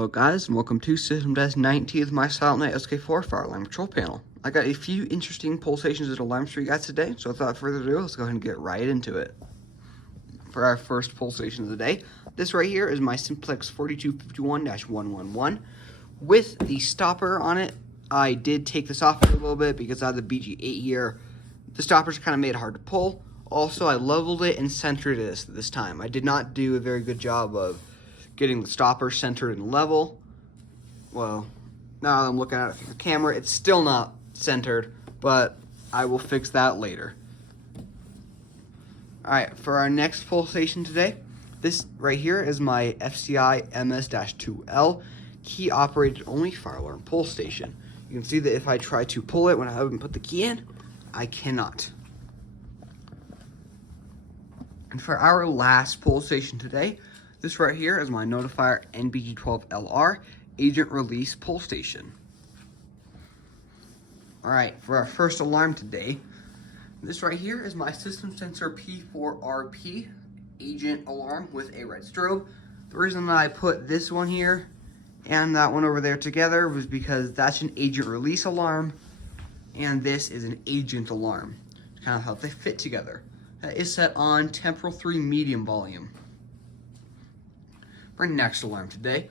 Hello guys, and welcome to System Test 19 with my Silent Night SK4 Fire Alarm Control Panel. I got a few interesting pulsations and alarms for you guys today, so without further ado, let's go ahead and get right into it. For our first pulsation of the day, this right here is my Simplex 4251-111. With the stopper on it, I did take this off for a little bit because I have the BG8 here. The stoppers kind of made it hard to pull. Also, I leveled it and centered it this time. I did not do a very good job of getting the stopper centered and level. Well, now that I'm looking at it through the camera, it's still not centered, but I will fix that later. Alright, for our next pulsation today, this right here is my FCI MS-2L key operated only fire alarm pulse station. You can see that if I try to pull it when I haven't put the key in, I cannot. And for our last pulsation today, this right here is my Notifier NBG12LR Agent Release Pull Station. Alright, for our first alarm today, this right here is my System Sensor P4RP Agent Alarm with a red strobe. The reason that I put this one here and that one over there together was because that's an agent release alarm and this is an agent alarm. Kind of how they fit together. That is set on temporal 3 medium volume. For our next alarm today,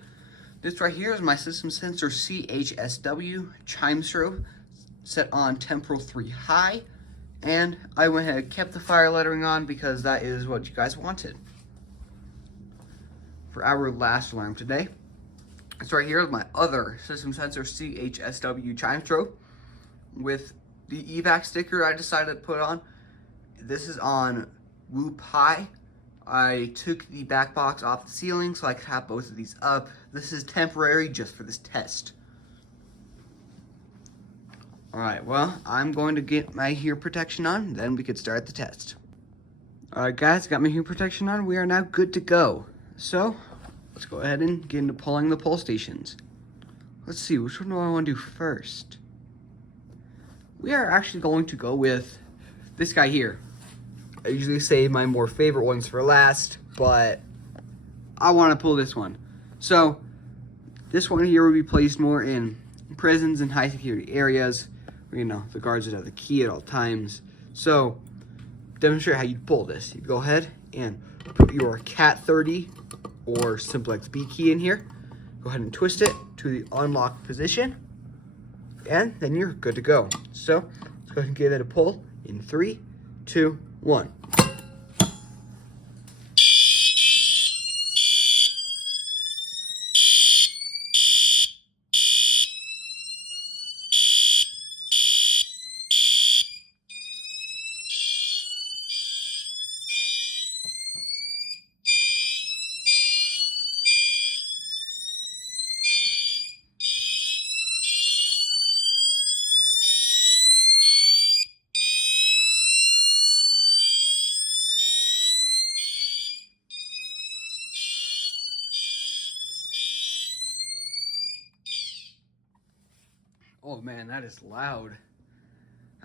this right here is my System Sensor CHSW chime strobe set on temporal 3 high, and I went ahead and kept the fire lettering on because that is what you guys wanted. For our last alarm today, this right here is my other System Sensor CHSW chime strobe with the evac sticker I decided to put on. This is on Whoop High. I took the back box off the ceiling so I could have both of these up. This is temporary just for this test. Alright, well, I'm going to get my hearing protection on, then we could start the test. Alright guys, got my hearing protection on. We are now good to go. So, let's go ahead and get into pulling the pulse stations. Let's see, which one do I want to do first? We are actually going to go with this guy here. I usually save my more favorite ones for last, but I want to pull this one. So, this one here will be placed more in prisons and high security areas where, you know, the guards would have the key at all times. So, demonstrate how you pull this. You go ahead and put your Cat 30 or Simplex B key in here. Go ahead and twist it to the unlocked position, and then you're good to go. So, let's go ahead and give it a pull in 3, 2, 1. Oh man, that is loud.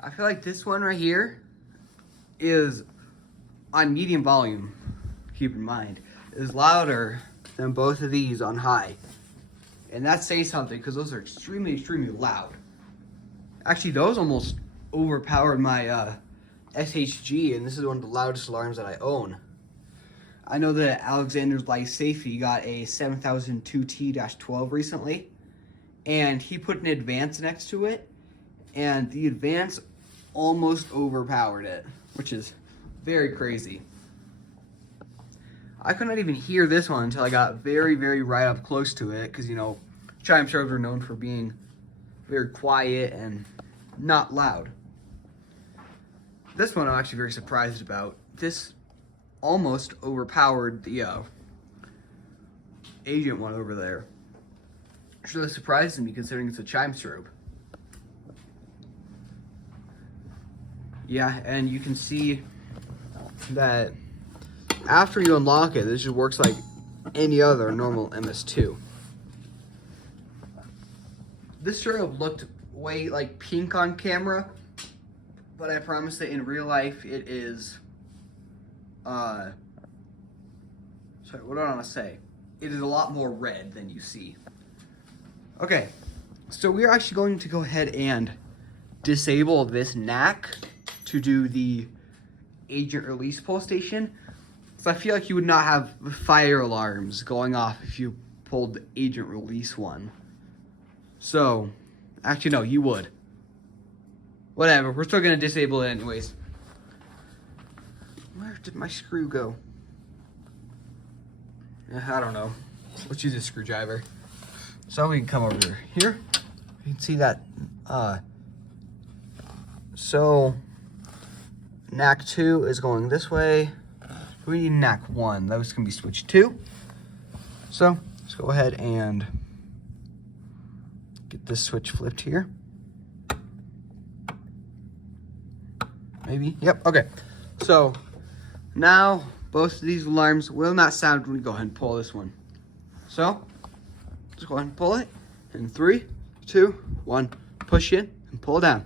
I feel like this one right here is on medium volume, keep in mind, is louder than both of these on high. And that says something because those are extremely, extremely loud. Actually, those almost overpowered my SHG, and this is one of the loudest alarms that I own. I know that Alexander's Life Safety got a 7002T-12 recently, and he put an advance next to it, and the advance almost overpowered it, which is very crazy. I could not even hear this one until I got very, very right up close to it, because, you know, chime strobes are known for being very quiet and not loud. This one I'm actually very surprised about. This almost overpowered the agent one over there. It's really surprising me considering it's a chime strobe. Yeah, and you can see that after you unlock it, this just works like any other normal MS2. This strobe looked way like pink on camera, but I promise that in real life it is, sorry, what do I want to say? It is a lot more red than you see. Okay, so we're actually going to go ahead and disable this NAC to do the agent release pull station. So I feel like you would not have fire alarms going off if you pulled the agent release one. So, actually no, you would. Whatever, we're still gonna disable it anyways. Where did my screw go? I don't know. Let's use a screwdriver. So we can come over here. You can see that. So NAC 2 is going this way. We need NAC 1. That was going to be switch 2. So let's go ahead and get this switch flipped here. Maybe. Yep. Okay. So now both of these alarms will not sound when we go ahead and pull this one. So let's go ahead and pull it. In 3, 2, 1. Push in and pull down.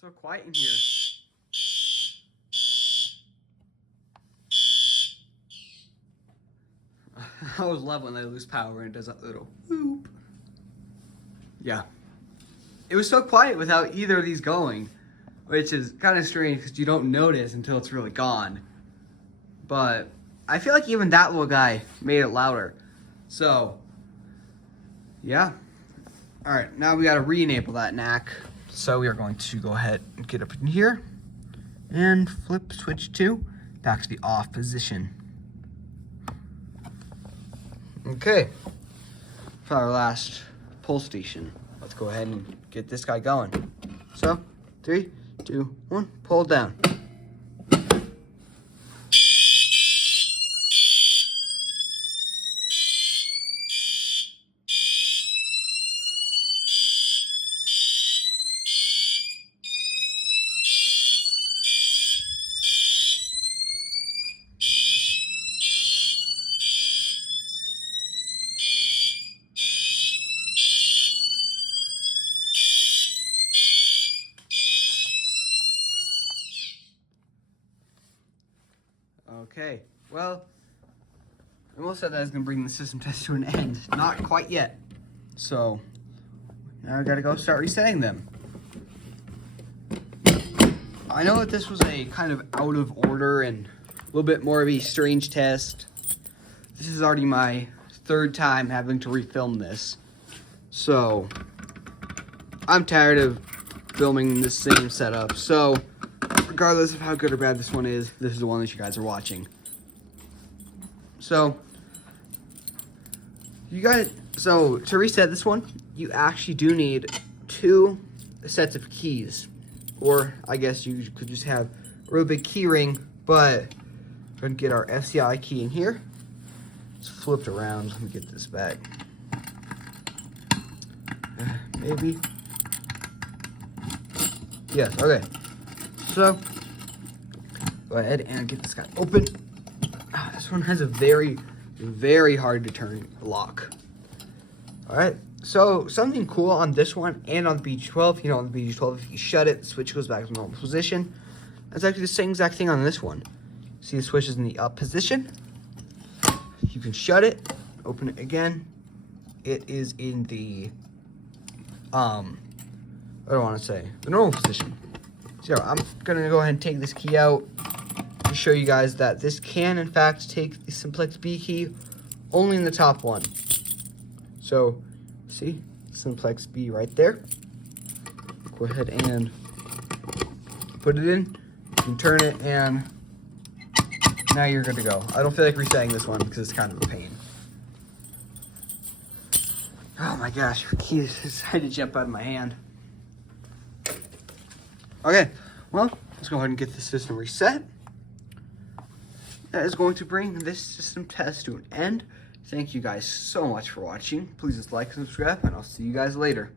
So quiet in here. I always love when I lose power and it does that little whoop. Yeah. It was so quiet without either of these going, which is kind of strange because you don't notice until it's really gone. But I feel like even that little guy made it louder. So, yeah. All right, now we got to re-enable that NAC. So we are going to go ahead and get up in here and flip switch 2 back to the off position. Okay, for our last pull station, let's go ahead and get this guy going. So 3, 2, 1, pull down. Okay, well, I almost said that I was going to bring the system test to an end. Not quite yet. So, now I got to go start resetting them. I know that this was a kind of out of order and a little bit more of a strange test. This is already my 3rd time having to refilm this. So, I'm tired of filming the same setup. So, regardless of how good or bad this one is, this is the one that you guys are watching. So to reset this one, you actually do need 2 sets of keys. Or I guess you could just have a real big key ring, but we're going to get our FCI key in here. It's flipped around. Let me get this back. Maybe. Yes, okay. So, go ahead and get this guy open. This one has a very, very hard to turn lock. Alright, so something cool on this one and on the BG12, you know, on the BG12, if you shut it, the switch goes back to normal position. That's actually the same exact thing on this one. See, the switch is in the up position. You can shut it, open it again. It is in the, what do I want to say? The normal position. So I'm going to go ahead and take this key out to show you guys that this can, in fact, take the Simplex B key only in the top one. So, see? Simplex B right there. Go ahead and put it in. You can turn it, and now you're good to go. I don't feel like resetting this one because it's kind of a pain. Oh my gosh, the key decided to jump out of my hand. Okay, well, let's go ahead and get the system reset. That is going to bring this system test to an end. Thank you guys so much for watching. Please just like and subscribe, and I'll see you guys later.